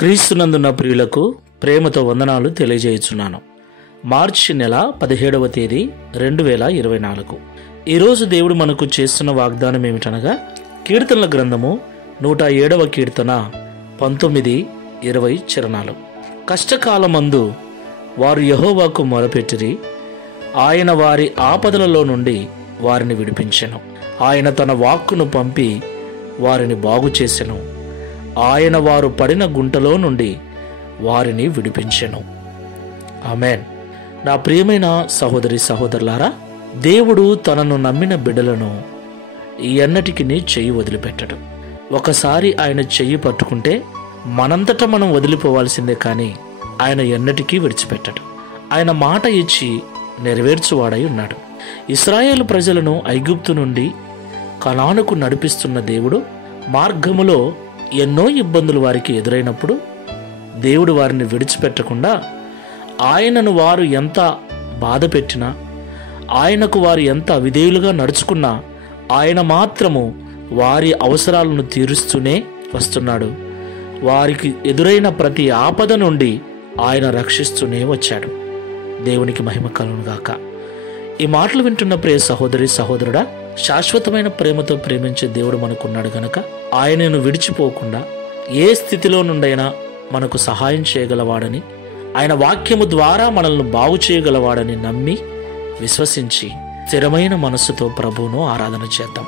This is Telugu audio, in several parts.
క్రీస్తునందున్న ప్రియులకు ప్రేమతో వందనాలు తెలియజేయుచున్నాను. మార్చి నెల 17వ తేదీ 2024. ఈరోజు దేవుడు మనకు చేస్తున్న వాగ్దానం ఏమిటనగా, కీర్తనల గ్రంథము 107వ కీర్తన 19-20 చరణాలు. కష్టకాలమందు వారు యెహోవాకు మొరపెట్టిరి, ఆయన వారి ఆపదలలో నుండి వారిని విడిపించెను. ఆయన తన వాక్కును పంపి వారిని బాగు చేసెను. ఆయన వారు పడిన గుంటలో నుండి వారిని విడిపించెను. ఆమేన్. నా ప్రియమైన సహోదరి సహోదరులారా, దేవుడు తనను నమ్మిన బిడ్డలను ఎన్నటికి చెయ్యి వదిలిపెట్టడు. ఒకసారి ఆయన చెయ్యి పట్టుకుంటే మనంతటా మనం వదిలిపోవాల్సిందే, కానీ ఆయన ఎన్నటికీ విడిచిపెట్టడు. ఆయన మాట ఇచ్చి నెరవేర్చువాడై ఉన్నాడు. ఇశ్రాయేలు ప్రజలను ఐగుప్తు నుండి కనానుకు నడిపిస్తున్న దేవుడు మార్గములో ఎన్నో ఇబ్బందులు వారికి ఎదురైనప్పుడు దేవుడు వారిని విడిచిపెట్టకుండా, ఆయనను వారు ఎంత బాధ పెట్టినా, ఆయనకు వారు ఎంత అవిధేయులుగా నడుచుకున్నా, ఆయన మాత్రము వారి అవసరాలను తీరుస్తూనే వస్తున్నాడు. వారికి ఎదురైన ప్రతి ఆపద నుండి ఆయన రక్షిస్తూనే వచ్చాడు. దేవునికి మహిమ కలుగును గాక. ఈ మాటలు వింటున్న ప్రియ సహోదరి సహోదరుడా, శాశ్వతమైన ప్రేమతో ప్రేమించే దేవుడు మనకున్నాడు గనక ఆయనను విడిచిపోకుండా ఏ స్థితిలో నుండైనా మనకు సహాయం చేయగలవాడని, ఆయన వాక్యము ద్వారా మనల్ని బాగు చేయగలవాడని నమ్మి విశ్వసించి స్థిరమైన మనస్సుతో ప్రభువును ఆరాధన చేద్దాం.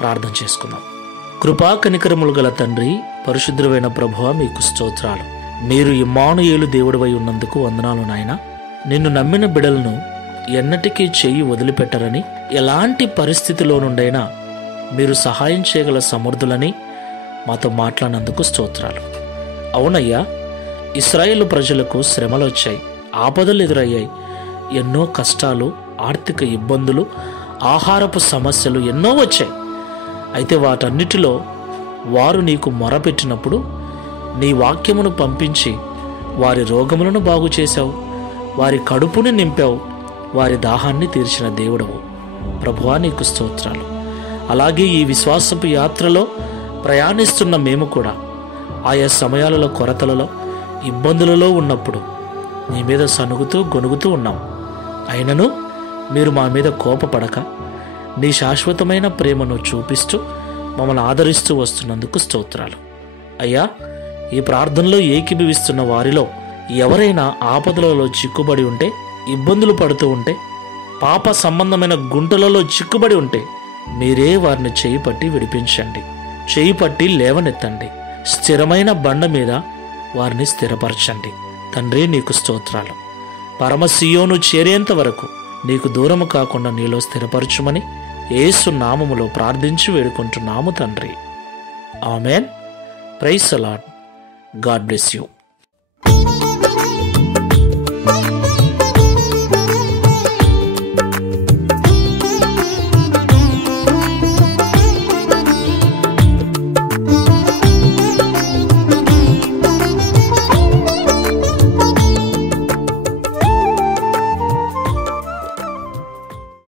ప్రార్థన చేసుకుందాం. కృపా కనికరములు గల తండ్రి, పరిశుద్ధుడైన ప్రభువా, మీకు స్తోత్రాలు. మీరు ఇమ్మానుయేలు దేవుడివై ఉన్నందుకు వందనాలు నాయనా. నిన్ను నమ్మిన బిడలను ఎన్నటికీ చెయ్యి వదిలిపెట్టరని, ఎలాంటి పరిస్థితిలో నుండైనా మీరు సహాయం చేయగల సమర్థులని మాతో మాట్లాడినందుకు స్తోత్రాలు. అవునయ్యా, ఇశ్రాయేలు ప్రజలకు శ్రమలు వచ్చాయి, ఆపదలు ఎదురయ్యాయి, ఎన్నో కష్టాలు, ఆర్థిక ఇబ్బందులు, ఆహారపు సమస్యలు ఎన్నో వచ్చాయి. అయితే వాటన్నిటిలో వారు నీకు మొరపెట్టినప్పుడు నీ వాక్యమును పంపించి వారి రోగములను బాగు చేశావు, వారి కడుపుని నింపావు, వారి దాహాన్ని తీర్చిన దేవుడవు. ప్రభువా, నీకు స్తోత్రాలు. అలాగే ఈ విశ్వాసపు యాత్రలో ప్రయాణిస్తున్న మేము కూడా ఆయా సమయాలలో కొరతలలో, ఇబ్బందులలో ఉన్నప్పుడు నీ మీద సనుగుతూ గొనుగుతూ ఉన్నాం. అయినను మీరు మా మీద కోపపడక నీ శాశ్వతమైన ప్రేమను చూపిస్తూ మమ్మల్ని ఆదరిస్తూ వస్తున్నందుకు స్తోత్రాలు. అయ్యా, ఈ ప్రార్థనలో ఏకీభవిస్తున్న వారిలో ఎవరైనా ఆపదలలో చిక్కుబడి ఉంటే, ఇబ్బందులు పడుతూ ఉంటే, పాప సంబంధమైన గుంటలలో చిక్కుబడి ఉంటే మీరే వారిని చేయి పట్టి విడిపించండి, చేయి పట్టి లేవనెత్తండి, స్థిరమైన బండ మీద వారిని స్థిరపరచండి. తండ్రి, నీకు స్తోత్రాలు. పరమ సీయోను చేరేంత వరకు నీకు దూరము కాకుండా నీలో స్థిరపరచుమని యేసు నామములో ప్రార్థించి వేడుకుంటున్నాము తండ్రి. Amen. Praise the Lord. God bless you.